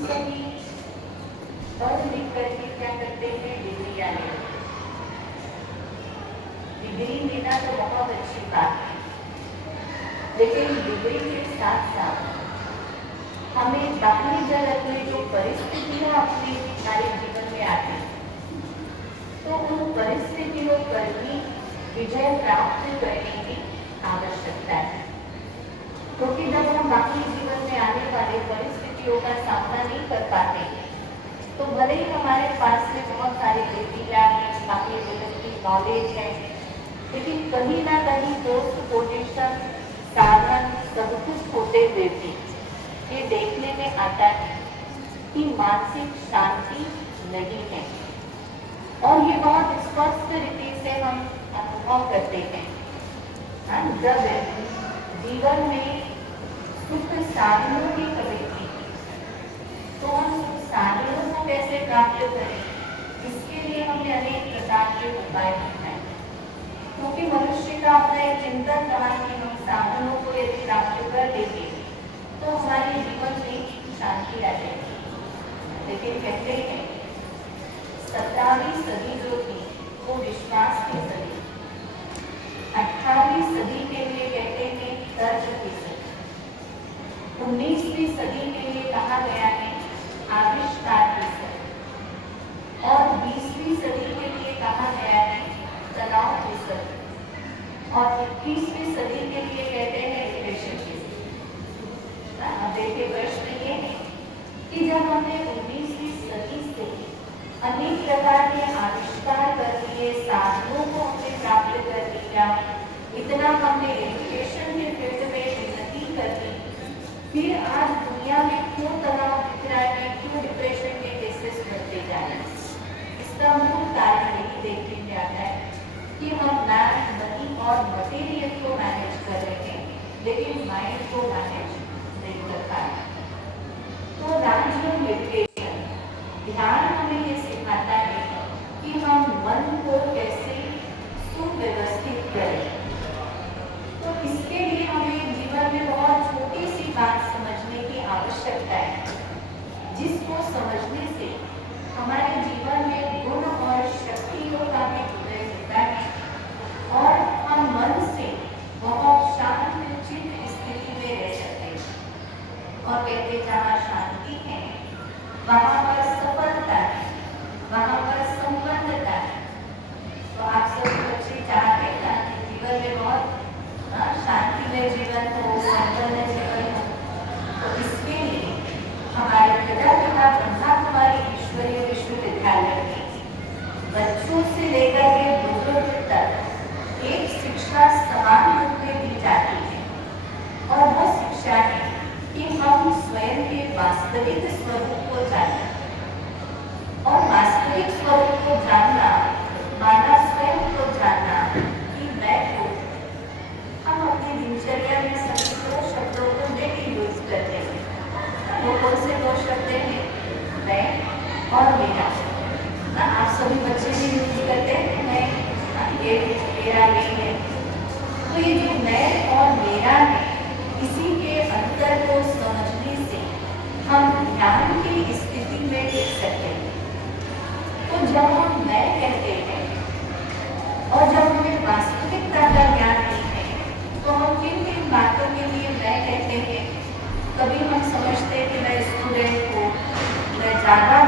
सभी पढ़ लिख करके क्या करते हैं, डिग्रियां लेते हैं। डिग्री लेना तो बहुत अच्छी बात है, लेकिन डिग्री के साथ साथ हमें बाहरी जगत में जो परिस्थितियां अपने हमारे जीवन में आती हैं, तो उन परिस्थितियों पर भी विजय प्राप्त करने की आवश्यकता है। क्योंकि जब हम बाकी जीवन में आने वाले परिस्थितियों का सामना नहीं कर पाते, तो भले ही हमारे पास में बहुत सारी डिग्रियां हैं, बाकी जगत की नॉलेज है, लेकिन कहीं ना कहीं पोस्ट पोजिशन, साधन सब कुछ होते हुए भी ये देखने में आता है कि मानसिक शांति नहीं है। और ये बहुत स्पष्ट रीति से हम अनुभव करते हैं। जब जीवन में सुख साधनों की कमी थी, तो हम साधनों को कैसे प्राप्त करें, इसके लिए हमने अनेक प्रकार के उपाय अपनाए। क्योंकि मनुष्य का अपना एक चिंतन रहा कि हम साधनों को यदि प्राप्त कर लेंगे तो हमारे जीवन में शांति आ जाएगी। लेकिन कहते हैं 17वीं सदी जो थी वो विश्वास की सदी, 18वीं सदी के लिए कहते हैं तर्क की सदी, 19वीं सदी के लिए कहा गया है आविष्कार की सदी, और 20वीं सदी के लिए कहा गया है तनाव की सदी, और 21वीं सदी के लिए कहते हैं डिप्रेशन की सदी। अब देखिए, प्रश्न ये है कि जब हमने 19वीं सदी से अनेक प्रकार के आविष्कार कर लिए, साधनों को हमने प्राप्त कर लिया, इतना हमने एजुकेशन के फील्ड में उन्नति कर ली, फिर आज दुनिया में क्यों तनाव दिख रहा है, क्यों डिप्रेशन के केसेस बढ़ते जा रहे हैं? इसका मूल कारण यही देखने में आता है कि हम मैथ, मनी और मटेरियल को मैनेज कर रहे हैं, लेकिन माइंड को मैनेज नहीं कर पा रहे। तो राजयोग मेडिटेशन, ध्यान हमें ये सिखाता है कि हम मन को कैसे सुव्यवस्थित करें। तो इसके लिए हमें जीवन में बहुत छोटी सी बात समझने की आवश्यकता है, जिसको समझने से हमारे जीवन में गुण और शक्तियों का भी उदय होता है, और हम मन से बहुत शांत चित्त स्थिति में रह सकते हैं। और कहते जहाँ शांति है वहाँ पर सफलता है, वहाँ पर संपन्नता है। तो आप सभी बच्चे चाहते हैं कि जीवन में बहुत शांति में जीवन हो, संपन्न जीवन हो। तो इसके लिए हमारे प्रजापिता ब्रह्मा कुमारी ईश्वरीय विश्वविद्यालय में बच्चों से लेकर के बुजुर्ग तक एक शिक्षा समान रूप में दी जाती है, और वह शिक्षा है कि हम स्वयं के वास्तविक स्वरूप को जानें। और वास्तविक स्वरूप को जानना माना स्वयं को जानना कि मैं हूँ। हम अपनी दिनचर्या में सभी दो शब्दों को डेली यूज करते हैं। वो कौन से दो शब्द हैं? मैं और मेरा। आप सभी बच्चे भी यूज करते हैं मैं, ये मेरा नहीं है। तो ये जो मैं और मेरा है, इसी के अंतर को समझने से हम ध्यान की स्थिति में टिक सकते हैं। तो जब हम मैं कहते हैं और जब हमें वास्तविकता का ज्ञान नहीं है, तो हम किन किन बातों के लिए मैं कहते हैं? कभी हम समझते हैं कि मैं स्टूडेंट हूँ, मैं ज़्यादा